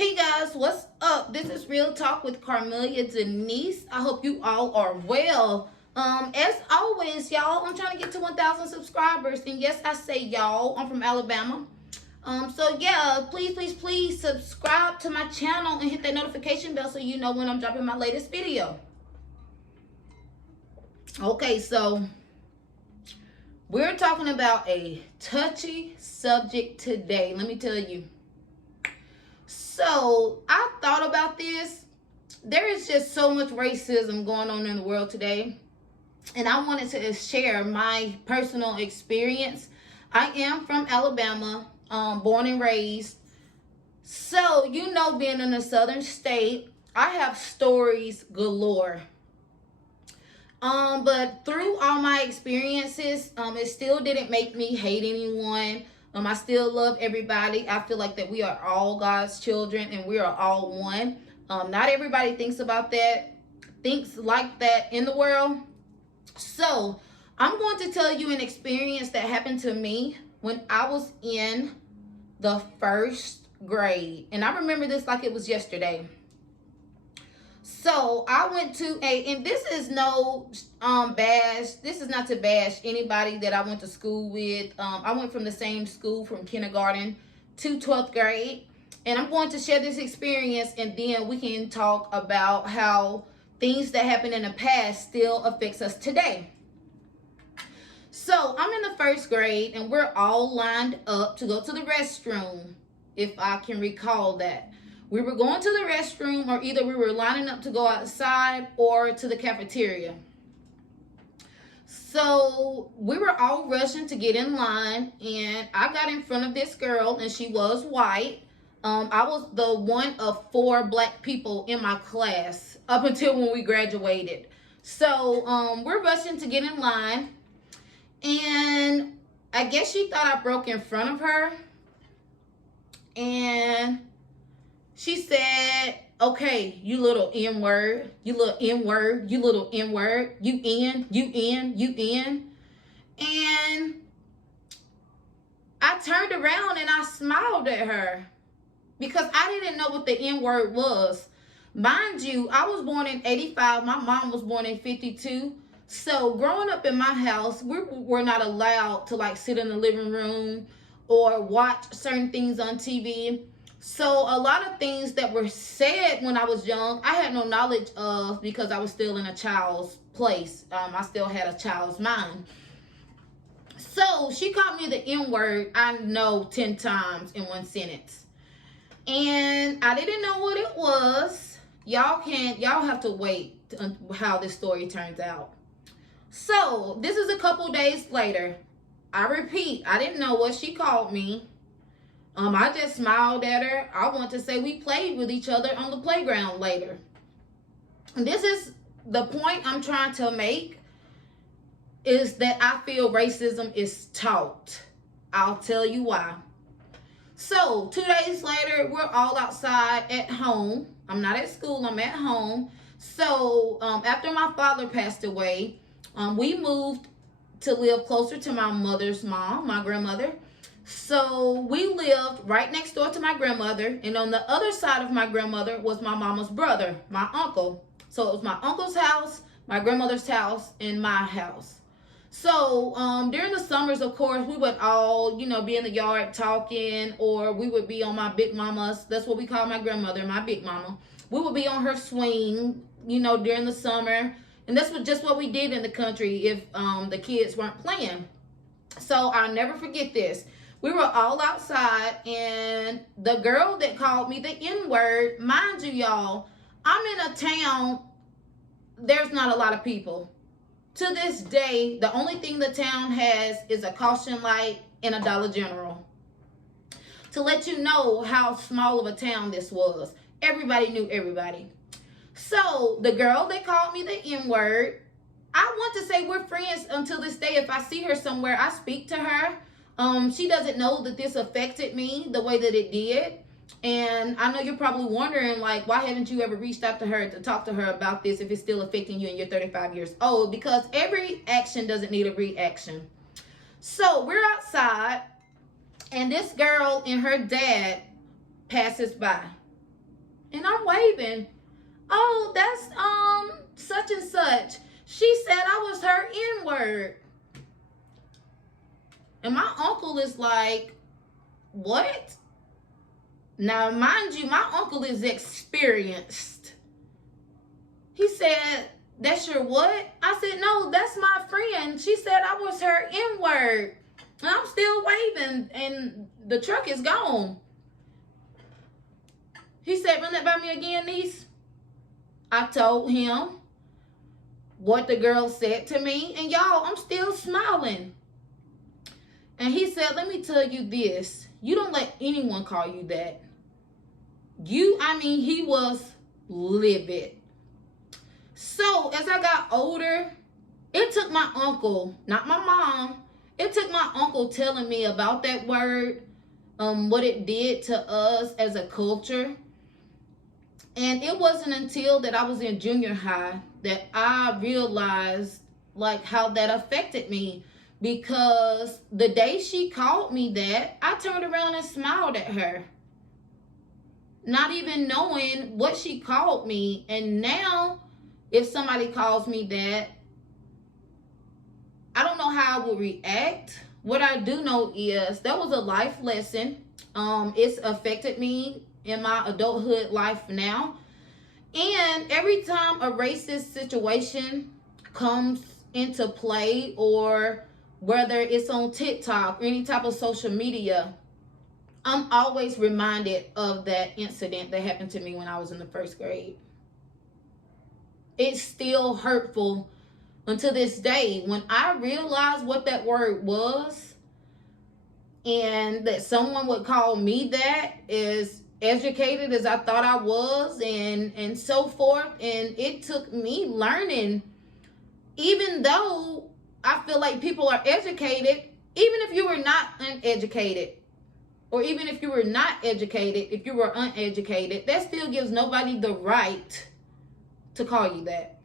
Hey guys, what's up? This is Real Talk with Carmelia Denise. I hope you all are well. As always, y'all, I'm trying to get to 1,000 subscribers. And yes, I say y'all, I'm from Alabama. So yeah, please subscribe to my channel and hit that notification bell so you know when I'm dropping my latest video. Okay, so we're talking about a touchy subject today. Let me tell you. So I thought about this. There is just so much racism going on in the world today. And I wanted to share my personal experience. I am from Alabama, born and raised. So, you know, being in a southern state, I have stories galore. But through all my experiences, it still didn't make me hate anyone. I still love everybody. I feel like that we are all God's children and we are all one. Not everybody thinks like that in the world. So I'm going to tell you an experience that happened to me when I was in the first grade. And I remember this like it was yesterday. So I went to and this is no bash. This is not to bash anybody that I went to school with. I went from the same school from kindergarten to 12th grade. And I'm going to share this experience and then we can talk about how things that happened in the past still affects us today. So I'm in the first grade and we're all lined up to go to the restroom, if I can recall that. We were going to the restroom, or either we were lining up to go outside or to the cafeteria. So we were all rushing to get in line, and I got in front of this girl, and she was white. I was the one of 4 black people in my class up until when we graduated. So we're rushing to get in line, and I guess she thought I broke in front of her, and she said, okay, you little N-word, you little N-word, you little N-word, you in. And I turned around and I smiled at her because I didn't know what the N-word was. Mind you, I was born in 85. My mom was born in 52. So growing up in my house, we were not allowed to like sit in the living room or watch certain things on TV. So a lot of things that were said when I was young, I had no knowledge of because I was still in a child's place. I still had a child's mind. So she called me the N-word, I know 10 times in one sentence. And I didn't know what it was. Y'all have to wait how this story turns out. So this is a couple days later. I repeat, I didn't know what she called me. I just smiled at her. I want to say we played with each other on the playground later. And this is the point I'm trying to make, is that I feel racism is taught. I'll tell you why. So 2 days later, we're all outside at home. I'm not at school, I'm at home. So after my father passed away, we moved to live closer to my mother's mom, my grandmother. So we lived right next door to my grandmother, and on the other side of my grandmother was my mama's brother, my uncle. So it was my uncle's house, my grandmother's house, and my house. So during the summers, of course, we would all, be in the yard talking, or we would be on my big mama's. That's what we call my grandmother, my big mama. We would be on her swing, during the summer. And that's just what we did in the country if the kids weren't playing. So I'll never forget this. We were all outside, and the girl that called me the N-word, mind you, y'all, I'm in a town, there's not a lot of people. To this day, the only thing the town has is a caution light and a Dollar General. To let you know how small of a town this was. Everybody knew everybody. So the girl that called me the N-word, I want to say we're friends until this day. If I see her somewhere, I speak to her. She doesn't know that this affected me the way that it did. And I know you're probably wondering, like, why haven't you ever reached out to her to talk to her about this if it's still affecting you and you're 35 years old? Because every action doesn't need a reaction. So we're outside, and this girl and her dad passes by. And I'm waving. Oh, that's such and such. She said I was her N-word. And my uncle is like, what? Now, mind you, my uncle is experienced. He said, that's your what? I said, no, that's my friend. She said I was her N-word. And I'm still waving, and the truck is gone. He said, run that by me again, niece. I told him what the girl said to me, and y'all, I'm still smiling. And he said, let me tell you this. You don't let anyone call you that. He was livid. So as I got older, it took my uncle, not my mom, it took my uncle telling me about that word, what it did to us as a culture. And it wasn't until that I was in junior high that I realized like how that affected me. Because the day she called me that, I turned around and smiled at her, not even knowing what she called me. And now, if somebody calls me that, I don't know how I would react. What I do know is that was a life lesson. It's affected me in my adulthood life now. And every time a racist situation comes into play, or whether it's on TikTok or any type of social media, I'm always reminded of that incident that happened to me when I was in the first grade. It's still hurtful until this day. When I realized what that word was, and that someone would call me that, as educated as I thought I was, and so forth. And it took me learning, even though I feel like people are educated, even if you were not uneducated, or even if you were not educated, if you were uneducated, that still gives nobody the right to call you that.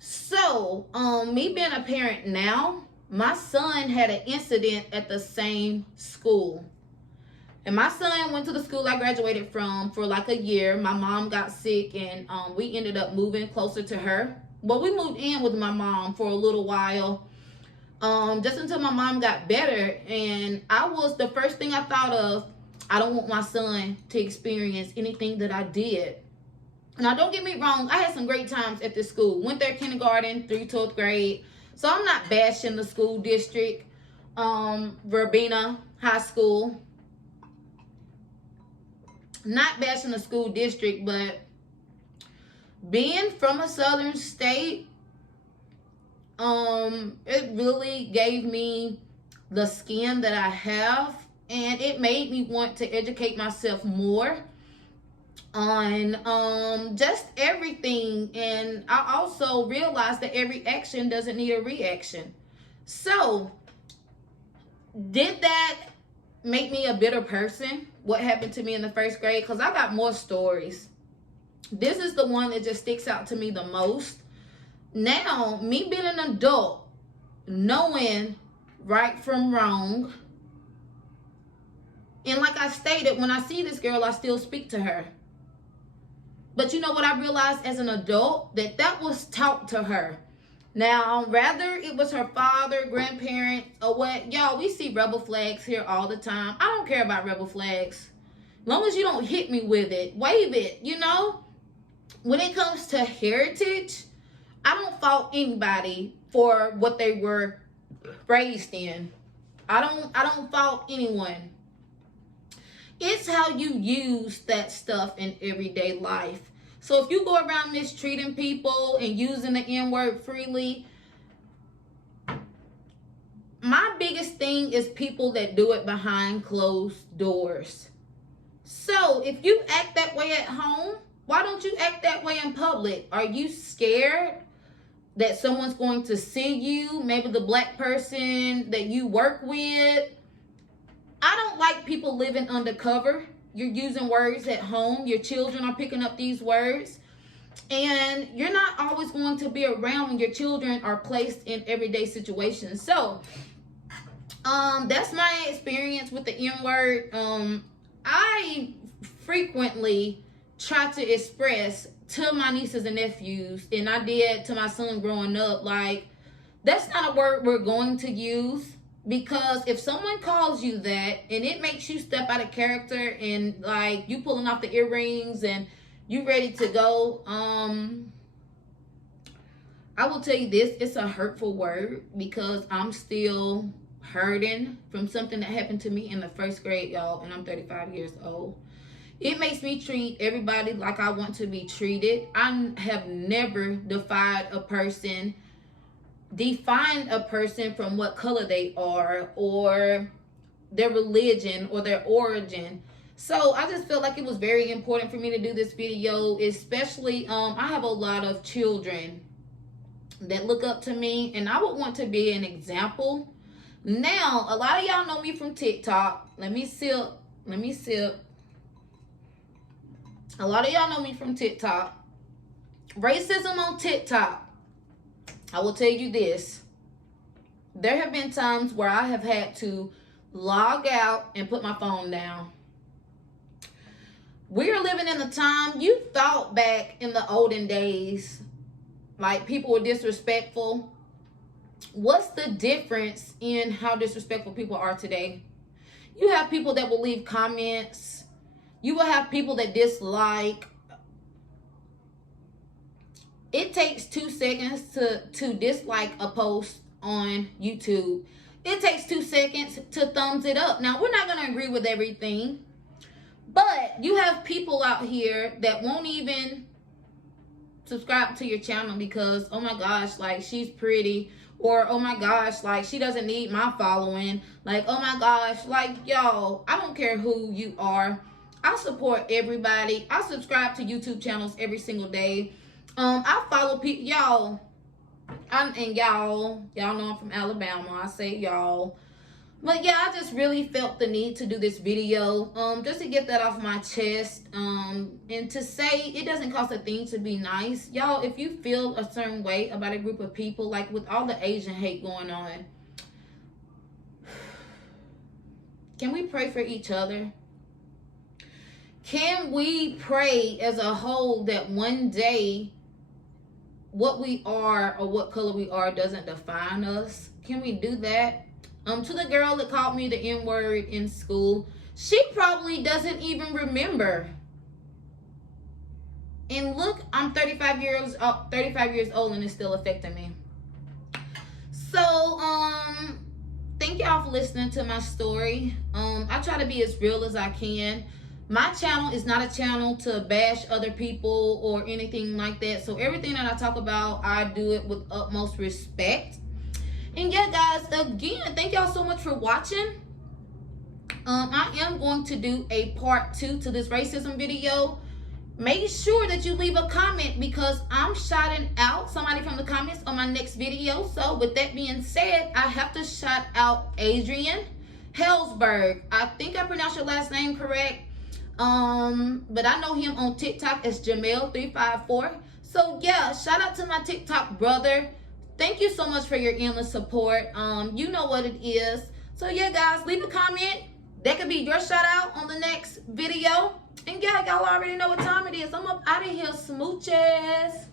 So, me being a parent now, my son had an incident at the same school. And my son went to the school I graduated from for like a year. My mom got sick, and we ended up moving closer to her. Well, we moved in with my mom for a little while, just until my mom got better. And the first thing I thought of, I don't want my son to experience anything that I did. Now, don't get me wrong, I had some great times at this school. Went there kindergarten through 12th grade. So I'm not bashing the school district, Verbena High School. Not bashing the school district, but being from a southern state, it really gave me the skin that I have, and it made me want to educate myself more on just everything. And I also realized that every action doesn't need a reaction. So, did that make me a bitter person, what happened to me in the first grade? Because I got more stories. This is the one that just sticks out to me the most. Now, me being an adult, knowing right from wrong, and like I stated, when I see this girl, I still speak to her. But you know what I realized as an adult? That was taught to her. Now, rather it was her father, grandparents, or what. Y'all, we see rebel flags here all the time. I don't care about rebel flags. As long as you don't hit me with it, wave it, you know? When it comes to heritage, I don't fault anybody for what they were raised in. I don't fault anyone. It's how you use that stuff in everyday life. So if you go around mistreating people and using the N-word freely, my biggest thing is people that do it behind closed doors. So if you act that way at home, why don't you act that way in public? Are you scared that someone's going to see you? Maybe the black person that you work with. I don't like people living undercover. You're using words at home. Your children are picking up these words. And you're not always going to be around when your children are placed in everyday situations. So, that's my experience with the N-word. I frequently try to express to my nieces and nephews, and I did to my son growing up, like, that's not a word we're going to use. Because if someone calls you that and it makes you step out of character, and like you pulling off the earrings and you ready to go, I will tell you this, it's a hurtful word, because I'm still hurting from something that happened to me in the 1st grade, y'all, and I'm 35 years old. It makes me treat everybody like I want to be treated. I have never defined a person from what color they are, or their religion, or their origin. So I just felt like it was very important for me to do this video, especially I have a lot of children that look up to me, and I would want to be an example. Now, a lot of y'all know me from TikTok. Let me sip. A lot of y'all know me from TikTok. Racism on TikTok. I will tell you this. There have been times where I have had to log out and put my phone down. We are living in a time, you thought back in the olden days, like people were disrespectful. What's the difference in how disrespectful people are today? You have people that will leave comments. You will have people that dislike. It takes 2 seconds to dislike a post on YouTube. It takes 2 seconds to thumbs it up. Now, we're not going to agree with everything, but you have people out here that won't even subscribe to your channel because, oh my gosh, like, she's pretty, or oh my gosh, like, she doesn't need my following. Like, oh my gosh, like, y'all, I don't care who you are. I support everybody. I subscribe to YouTube channels every single day. I follow people, y'all, y'all know I'm from Alabama. I say y'all. But yeah, I just really felt the need to do this video, just to get that off my chest, and to say it doesn't cost a thing to be nice. Y'all, if you feel a certain way about a group of people, like with all the Asian hate going on, can we pray for each other? Can we pray as a whole that one day what we are or what color we are doesn't define us? Can we do that? To the girl that called me the N-word in school, she probably doesn't even remember. And look, I'm 35 years old and it's still affecting me. So, thank y'all for listening to my story. I try to be as real as I can. My channel is not a channel to bash other people or anything like that. So everything that I talk about, I do it with utmost respect. And yeah, guys, again, thank y'all so much for watching. I am going to do a part 2 to this racism video. Make sure that you leave a comment, because I'm shouting out somebody from the comments on my next video. So with that being said, I have to shout out Adrian Hellsberg. I think I pronounced your last name correct. But I know him on TikTok as Jamel354. So yeah, shout out to my TikTok brother. Thank you so much for your endless support. You know what it is. So yeah, guys, leave a comment. That could be your shout out on the next video. And yeah, y'all already know what time it is. I'm up out of here, smooches.